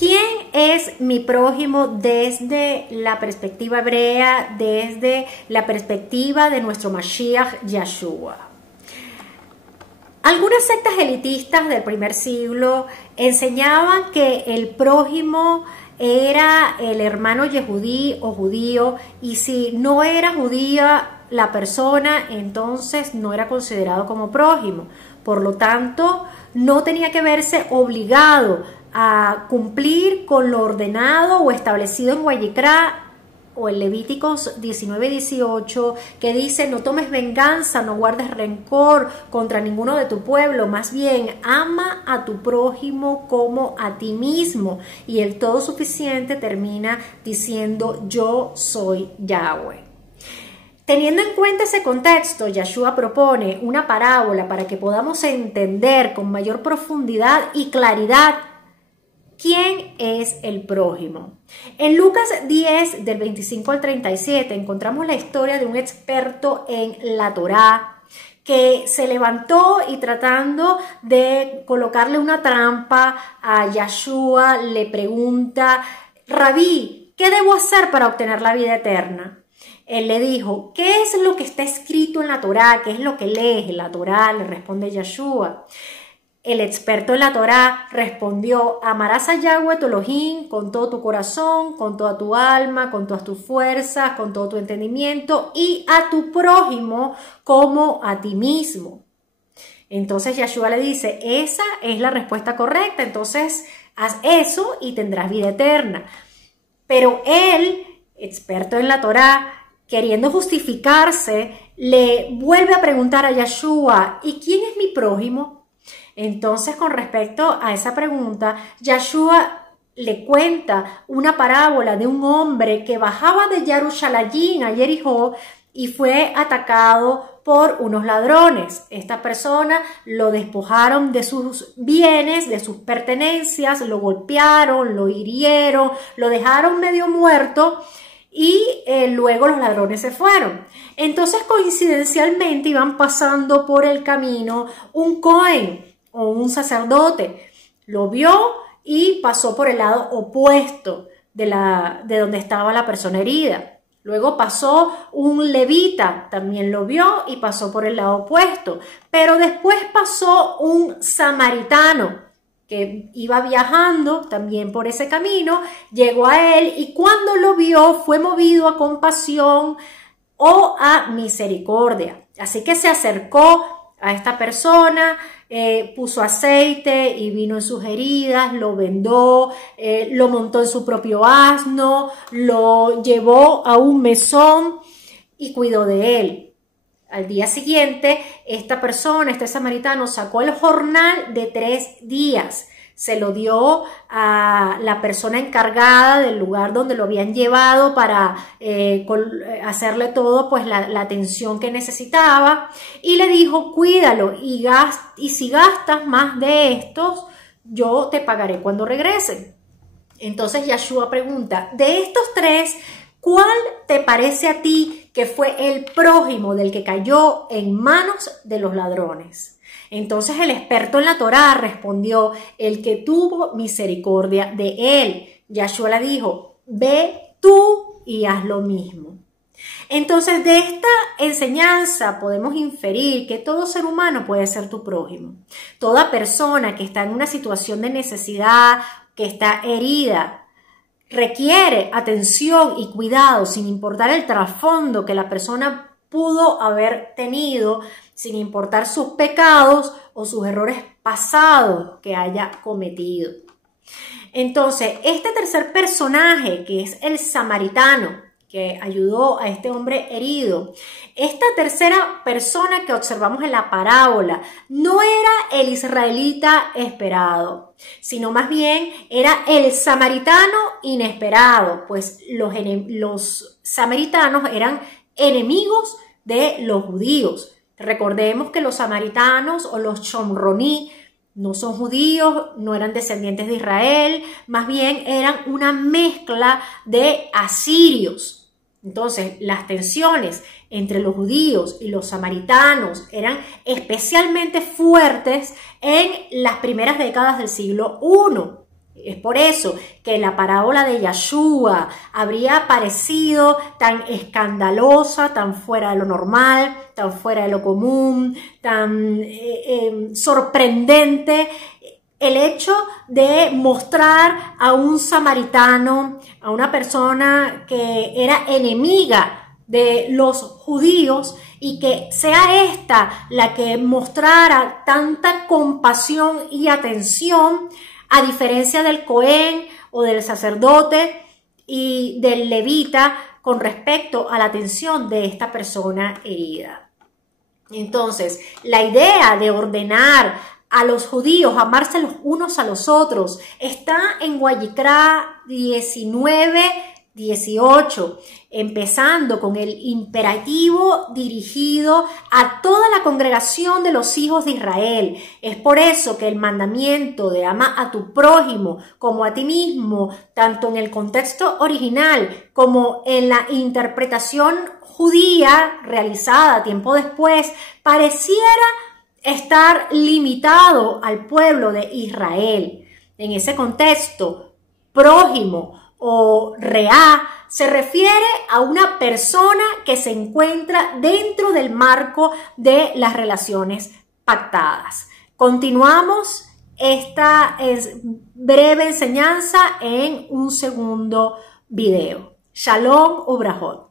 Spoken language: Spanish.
¿Quién es mi prójimo desde la perspectiva hebrea, desde la perspectiva de nuestro Mashiach Yeshua? Algunas sectas elitistas del primer siglo enseñaban que el prójimo era el hermano yehudí o judío, y si no era judía la persona, entonces no era considerado como prójimo. Por lo tanto, no tenía que verse obligado a cumplir con lo ordenado o establecido en Vayikra o en Levíticos 19:18, que dice: no tomes venganza, no guardes rencor contra ninguno de tu pueblo, más bien ama a tu prójimo como a ti mismo. Y el todo suficiente termina diciendo: yo soy Yahweh. Teniendo en cuenta ese contexto, Yeshua propone una parábola para que podamos entender con mayor profundidad y claridad ¿quién es el prójimo? En Lucas 10, del 25 al 37, encontramos la historia de un experto en la Torá que se levantó y, tratando de colocarle una trampa a Yeshua, le pregunta: Rabí, ¿qué debo hacer para obtener la vida eterna? Él le dijo: ¿qué es lo que está escrito en la Torá? ¿Qué es lo que lees en la Torá? Le responde Yeshua. El experto en la Torá respondió: amarás a Yahweh tu Elohim con todo tu corazón, con toda tu alma, con todas tus fuerzas, con todo tu entendimiento, y a tu prójimo como a ti mismo. Entonces Yeshua le dice: esa es la respuesta correcta, entonces haz eso y tendrás vida eterna. Pero él, experto en la Torá, queriendo justificarse, le vuelve a preguntar a Yeshua: ¿y quién es mi prójimo? Entonces, con respecto a esa pregunta, Yeshua le cuenta una parábola de un hombre que bajaba de Jerusalén a Jericó y fue atacado por unos ladrones. Esta persona lo despojaron de sus bienes, de sus pertenencias, lo golpearon, lo hirieron, lo dejaron medio muerto y luego los ladrones se fueron. Entonces, coincidencialmente, iban pasando por el camino un Cohen o un sacerdote, lo vio y pasó por el lado opuesto de donde estaba la persona herida. Luego pasó un levita, también lo vio y pasó por el lado opuesto. Pero después pasó un samaritano que iba viajando también por ese camino, llegó a él y cuando lo vio fue movido a compasión o a misericordia. Así que se acercó a esta persona, puso aceite y vino en sus heridas, lo vendó, lo montó en su propio asno, lo llevó a un mesón y cuidó de él. Al día siguiente, esta persona, este samaritano, sacó el jornal de 3 días. Se lo dio a la persona encargada del lugar donde lo habían llevado para hacerle todo, pues la atención que necesitaba, y le dijo: cuídalo y si gastas más de estos, yo te pagaré cuando regresen. Entonces Yeshua pregunta: de estos 3, ¿cuál te parece a ti que fue el prójimo del que cayó en manos de los ladrones? Entonces el experto en la Torá respondió: el que tuvo misericordia de él. Yeshua le dijo: ve tú y haz lo mismo. Entonces, de esta enseñanza podemos inferir que todo ser humano puede ser tu prójimo. Toda persona que está en una situación de necesidad, que está herida, requiere atención y cuidado sin importar el trasfondo que la persona pudo haber tenido, sin importar sus pecados o sus errores pasados que haya cometido. Entonces, este tercer personaje, que es el samaritano, que ayudó a este hombre herido, esta tercera persona que observamos en la parábola no era el israelita esperado, sino más bien era el samaritano inesperado, pues los samaritanos eran enemigos de los judíos. Recordemos que los samaritanos o los shomroní no son judíos, no eran descendientes de Israel, más bien eran una mezcla de asirios. Entonces, las tensiones entre los judíos y los samaritanos eran especialmente fuertes en las primeras décadas del siglo I. Es por eso que la parábola de Yeshua habría parecido tan escandalosa, tan fuera de lo normal, tan fuera de lo común, tan sorprendente. El hecho de mostrar a un samaritano, a una persona que era enemiga de los judíos, y que sea esta la que mostrara tanta compasión y atención, a diferencia del Cohen o del sacerdote y del levita con respecto a la atención de esta persona herida. Entonces, la idea de ordenar a los judíos amarse los unos a los otros está en Vayikra 19:18, empezando con el imperativo dirigido a toda la congregación de los hijos de Israel. Es por eso que el mandamiento de ama a tu prójimo como a ti mismo, tanto en el contexto original como en la interpretación judía realizada tiempo después, pareciera estar limitado al pueblo de Israel. En ese contexto, prójimo o reá se refiere a una persona que se encuentra dentro del marco de las relaciones pactadas. Continuamos esta breve enseñanza en un segundo video. Shalom ubrajot.